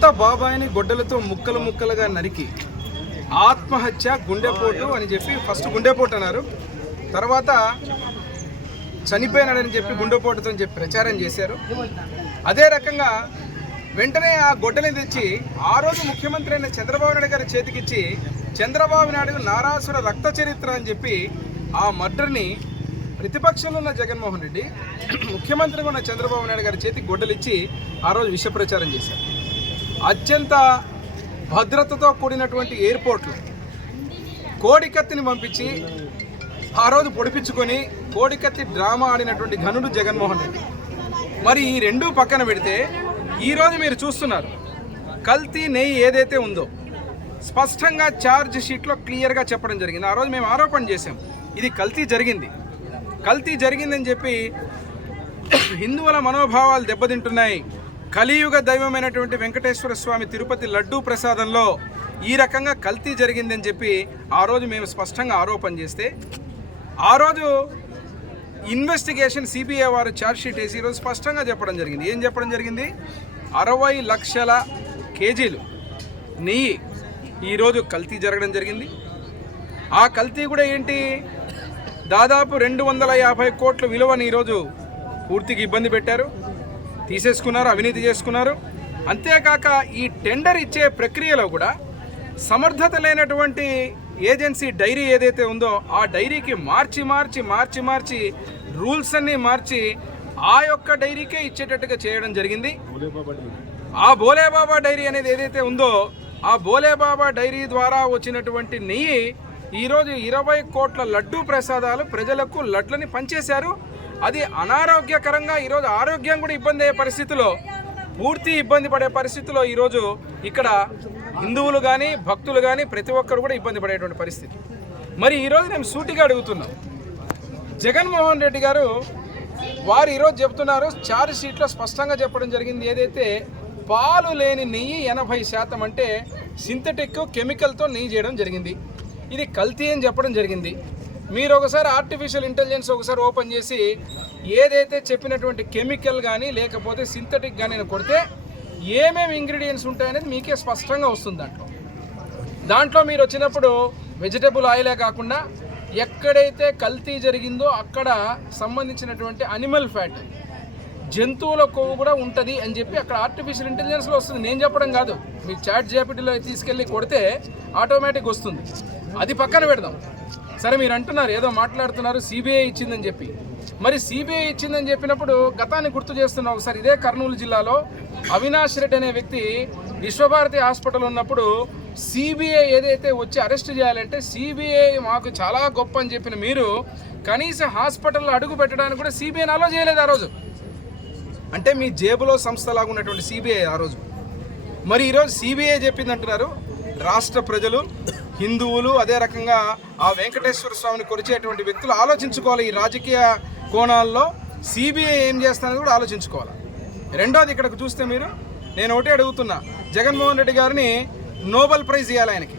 సొంత బాబాయిని గొడ్డలతో ముక్కలు ముక్కలుగా నరికి ఆత్మహత్య, గుండెపోటు అని చెప్పి ఫస్ట్ గుండెపోటు అన్నారు, తర్వాత చనిపోయినాడని చెప్పి గుండెపోటుతో చెప్పి ప్రచారం చేశారు. అదే రకంగా వెంటనే ఆ గొడ్డని తెచ్చి ఆ రోజు ముఖ్యమంత్రి అయిన చంద్రబాబు నాయుడు గారి చేతికిచ్చి చంద్రబాబు నాయుడు నారాసుర రక్త చరిత్ర అని చెప్పి ఆ మర్డర్ని ప్రతిపక్షంలో ఉన్న జగన్మోహన్ రెడ్డి ముఖ్యమంత్రిగా ఉన్న చంద్రబాబు నాయుడు గారి చేతికి గొడ్డలిచ్చి ఆ రోజు విష ప్రచారం చేశారు. అత్యంత భద్రతతో కూడినటువంటి ఎయిర్పోర్ట్లు కోడికత్తిని పంపించి ఆ రోజు పొడిపించుకొని కోడికత్తి డ్రామా ఆడినటువంటి ఘనుడు జగన్మోహన్ రెడ్డి. మరి ఈ రెండూ పక్కన పెడితే ఈరోజు మీరు చూస్తున్నారు కల్తీ నెయ్యి ఏదైతే ఉందో స్పష్టంగా ఛార్జ్ షీట్లో క్లియర్గా చెప్పడం జరిగింది. ఆ రోజు మేము ఆరోపణ చేశాం, ఇది కల్తీ జరిగిందని చెప్పి హిందువుల మనోభావాలు దెబ్బతింటున్నాయి. కలియుగ దైవమైనటువంటి వెంకటేశ్వర స్వామి తిరుపతి లడ్డూ ప్రసాదంలో ఈ రకంగా కల్తీ జరిగిందని చెప్పి ఆ రోజు మేము స్పష్టంగా ఆరోపణ చేస్తే ఆ రోజు ఇన్వెస్టిగేషన్ సిబిఐ వారు ఛార్జ్షీట్ వేసి ఈరోజు స్పష్టంగా చెప్పడం జరిగింది. ఏం చెప్పడం జరిగింది? 60 లక్షల కేజీలు నెయ్యి ఈరోజు కల్తీ జరగడం జరిగింది. ఆ కల్తీ కూడా ఏంటి, దాదాపు 250 కోట్ల విలువని ఈరోజు పూర్తిగా ఇబ్బంది పెట్టారు, తీసేసుకున్నారు, అవినీతి చేసుకున్నారు. అంతేకాక ఈ టెండర్ ఇచ్చే ప్రక్రియలో కూడా సమర్థత లేనటువంటి ఏజెన్సీ డైరీ ఏదైతే ఉందో ఆ డైరీకి మార్చి రూల్స్ అన్నీ మార్చి ఆ యొక్క డైరీకే ఇచ్చేటట్టుగా చేయడం జరిగింది. ఆ బోలేబాబా డైరీ అనేది ఏదైతే ఉందో ఆ బోలేబాబా డైరీ ద్వారా వచ్చినటువంటి నెయ్యి ఈరోజు 20 కోట్ల లడ్డూ ప్రసాదాలు ప్రజలకు లడ్లని పంచేశారు. అది అనారోగ్యకరంగా ఈరోజు ఆరోగ్యం కూడా ఇబ్బంది అయ్యే పరిస్థితిలో, పూర్తి ఇబ్బంది పడే పరిస్థితిలో ఈరోజు ఇక్కడ హిందువులు కానీ భక్తులు కానీ ప్రతి ఒక్కరు కూడా ఇబ్బంది పడేటువంటి పరిస్థితి. మరి ఈరోజు నేను సూటిగా అడుగుతున్నాం, జగన్మోహన్ రెడ్డి గారు వారు ఈరోజు చెప్తున్నారు, ఛార్జ్ షీట్లో స్పష్టంగా చెప్పడం జరిగింది, ఏదైతే పాలు లేని నెయ్యి 80% అంటే సింథటిక్ కెమికల్తో నెయ్యి చేయడం జరిగింది, ఇది కల్తీ అని చెప్పడం జరిగింది. మీరు ఒకసారి ఆర్టిఫిషియల్ ఇంటెలిజెన్స్ ఒకసారి ఓపెన్ చేసి ఏదైతే చెప్పినటువంటి కెమికల్ కానీ లేకపోతే సింథటిక్ కానీ కొడితే ఏమేమి ఇంగ్రీడియంట్స్ ఉంటాయనేది మీకే స్పష్టంగా వస్తుంది. దాంట్లో మీరు వచ్చినప్పుడు వెజిటబుల్ ఆయిలే కాకుండా ఎక్కడైతే కల్తీ జరిగిందో అక్కడ సంబంధించినటువంటి అనిమల్ ఫ్యాట్, జంతువుల కొవ్వు కూడా ఉంటుంది అని చెప్పి అక్కడ ఆర్టిఫిషియల్ ఇంటెలిజెన్స్లో వస్తుంది. నేను చెప్పడం కాదు, మీకు చాట్ జీపీటీలో తీసుకెళ్ళి కొడితే ఆటోమేటిక్ వస్తుంది. అది పక్కన పెడదాం. సరే, మీరు అంటున్నారు ఏదో మాట్లాడుతున్నారు సిబిఐ ఇచ్చిందని చెప్పి. మరి సిబిఐ ఇచ్చిందని చెప్పినప్పుడు గతాన్ని గుర్తు చేస్తున్నాం ఒకసారి. ఇదే కర్నూలు జిల్లాలో అవినాష్ రెడ్డి అనే వ్యక్తి విశ్వభారతి హాస్పిటల్ ఉన్నప్పుడు సిబిఐ ఏదైతే వచ్చి అరెస్ట్ చేయాలంటే సిబిఐ మాకు చాలా గొప్ప అని చెప్పిన మీరు కనీసం హాస్పిటల్లో అడుగు పెట్టడానికి కూడా సిబిఐని అలో చేయలేదు ఆ రోజు. అంటే మీ జేబులో సంస్థలాగా ఉన్నటువంటి సిబిఐ ఆ రోజు. మరి ఈరోజు సిబిఐ చెప్పింది అంటున్నారు. రాష్ట్ర ప్రజలు, హిందువులు, అదే రకంగా ఆ వెంకటేశ్వర స్వామిని కొరిచేటువంటి వ్యక్తులు ఆలోచించుకోవాలి. ఈ రాజకీయ కోణాల్లో సిబిఐ ఏం చేస్తానని కూడా ఆలోచించుకోవాలి. రెండోది, ఇక్కడికి చూస్తే మీరు, నేను ఒకటే అడుగుతున్నా, జగన్మోహన్ రెడ్డి గారిని నోబెల్ ప్రైజ్ ఇవ్వాలి. ఆయనకి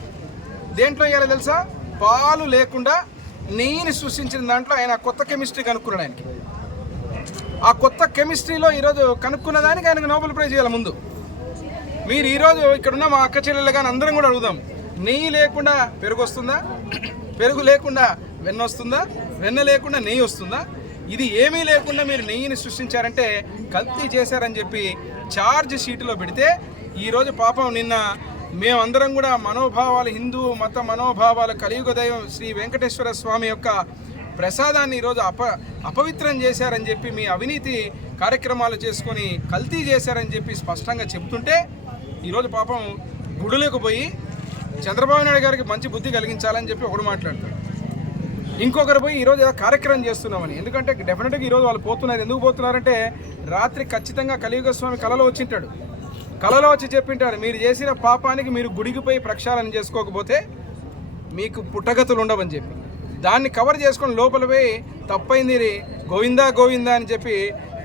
దేంట్లో ఇవ్వాలి తెలుసా? పాలు లేకుండా నెయ్యిని సృష్టించిన దాంట్లో ఆయన కొత్త కెమిస్ట్రీ కనుక్కున్నాడు. ఆయనకి ఆ కొత్త కెమిస్ట్రీలో ఈరోజు కనుక్కున్న దానికి ఆయనకు నోబెల్ ప్రైజ్ ఇవ్వాలి. ముందు మీరు ఈరోజు ఇక్కడున్న మా అక్క చెల్లెళ్ళు కానీ అందరం కూడా అడుగుదాం, నెయ్యి లేకుండా పెరుగు వస్తుందా? పెరుగు లేకుండా వెన్న వస్తుందా? వెన్న లేకుండా నెయ్యి వస్తుందా? ఇది ఏమీ లేకుండా మీరు నెయ్యిని సృష్టించారంటే కల్తీ చేశారని చెప్పి ఛార్జ్ షీట్లో పెడితే ఈరోజు పాపం నిన్న మేమందరం కూడా మనోభావాలు, హిందూ మత మనోభావాల కలియుగ దైవం శ్రీ వెంకటేశ్వర స్వామి యొక్క ప్రసాదాన్ని ఈరోజు అపవిత్రం చేశారని చెప్పి మీ అవినీతి కార్యక్రమాలు చేసుకొని కల్తీ చేశారని చెప్పి స్పష్టంగా చెప్తుంటే ఈరోజు పాపం గుడులకు పోయి చంద్రబాబు నాయుడు గారికి మంచి బుద్ధి కలిగించాలని చెప్పి ఒకడు మాట్లాడతాడు, ఇంకొకరు పోయి ఈరోజు ఏదో కార్యక్రమం చేస్తున్నామని. ఎందుకంటే డెఫినెట్గా ఈరోజు వాళ్ళు పోతున్నారు. ఎందుకు పోతున్నారంటే రాత్రి ఖచ్చితంగా కలియుగ స్వామి కలలో వచ్చింటాడు. కలలో వచ్చి చెప్పింటాడు, మీరు చేసిన పాపానికి మీరు గుడికి పోయి ప్రక్షాళన చేసుకోకపోతే మీకు పుట్టగతులు ఉండవని చెప్పి దాన్ని కవర్ చేసుకొని లోపల పోయి తప్పైంది గోవిందా గోవిందా అని చెప్పి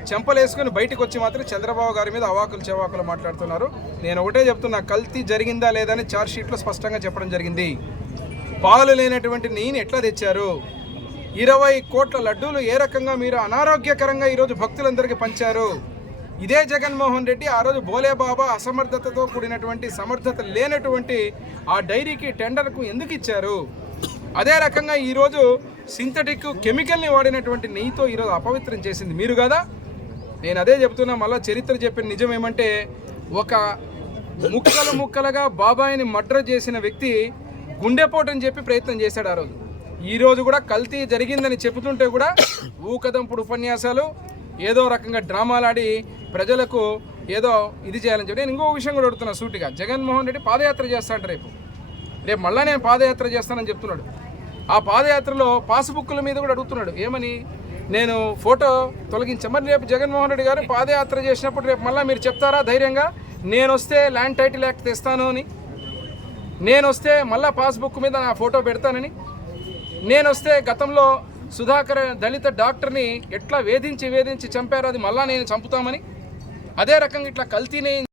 చెంపలేసుకొని బయటకు వచ్చి మాత్రం చంద్రబాబు గారి మీద అవాకులు చెవాకులు మాట్లాడుతున్నారు. నేను ఒకటే చెప్తున్నా, కల్తీ జరిగిందా లేదని ఛార్జ్ షీట్లో స్పష్టంగా చెప్పడం జరిగింది. పాలు లేనటువంటి నెయ్యిని ఎట్లా తెచ్చారు? 20 కోట్ల లడ్డూలు ఏ రకంగా మీరు అనారోగ్యకరంగా ఈరోజు భక్తులందరికీ పంచారు? ఇదే జగన్మోహన్ రెడ్డి ఆ రోజు బోలేబాబా అసమర్థతతో కూడినటువంటి సమర్థత లేనటువంటి ఆ డైరీకి టెండర్కు ఎందుకు ఇచ్చారు? అదే రకంగా ఈరోజు సింథటిక్ కెమికల్ని వాడినటువంటి నెయ్యితో ఈరోజు అపవిత్రం చేసింది మీరు కదా. నేను అదే చెప్తున్నా, మళ్ళీ చరిత్ర చెప్పిన నిజం ఏమంటే, ఒక ముక్కలుగా బాబాయిని మర్డర్ చేసిన వ్యక్తి గుండెపోటని చెప్పి ప్రయత్నం చేశాడు ఆ రోజు. ఈరోజు కూడా కల్తీ జరిగిందని చెబుతుంటే కూడా ఊకదంపుడు ఉపన్యాసాలు, ఏదో రకంగా డ్రామాలాడి ప్రజలకు ఏదో ఇది చేయాలని చెప్పి. నేను ఇంకో విషయం కూడా అడుగుతున్నా సూటిగా, జగన్మోహన్ రెడ్డి పాదయాత్ర చేస్తాంట రేపు మళ్ళీ నేను పాదయాత్ర చేస్తానని చెప్తున్నాడు. ఆ పాదయాత్రలో పాస్బుక్ల మీద కూడా అడుగుతున్నాడు ఏమని, నేను ఫోటో తొలగించా. మరి రేపు జగన్మోహన్ రెడ్డి గారు పాదయాత్ర చేసినప్పుడు రేపు మళ్ళీ మీరు చెప్తారా ధైర్యంగా, నేను వస్తే ల్యాండ్ టైటిల్ యాక్ట్ తెస్తాను అని, నేను వస్తే మళ్ళీ పాస్బుక్ మీద నా ఫోటో పెడతానని, నేను వస్తే గతంలో సుధాకర్ దళిత డాక్టర్ని ఎట్లా వేధించి చంపారో అది మళ్ళీ నేను చంపుతామని, అదే రకంగా ఇట్లా కల్తీని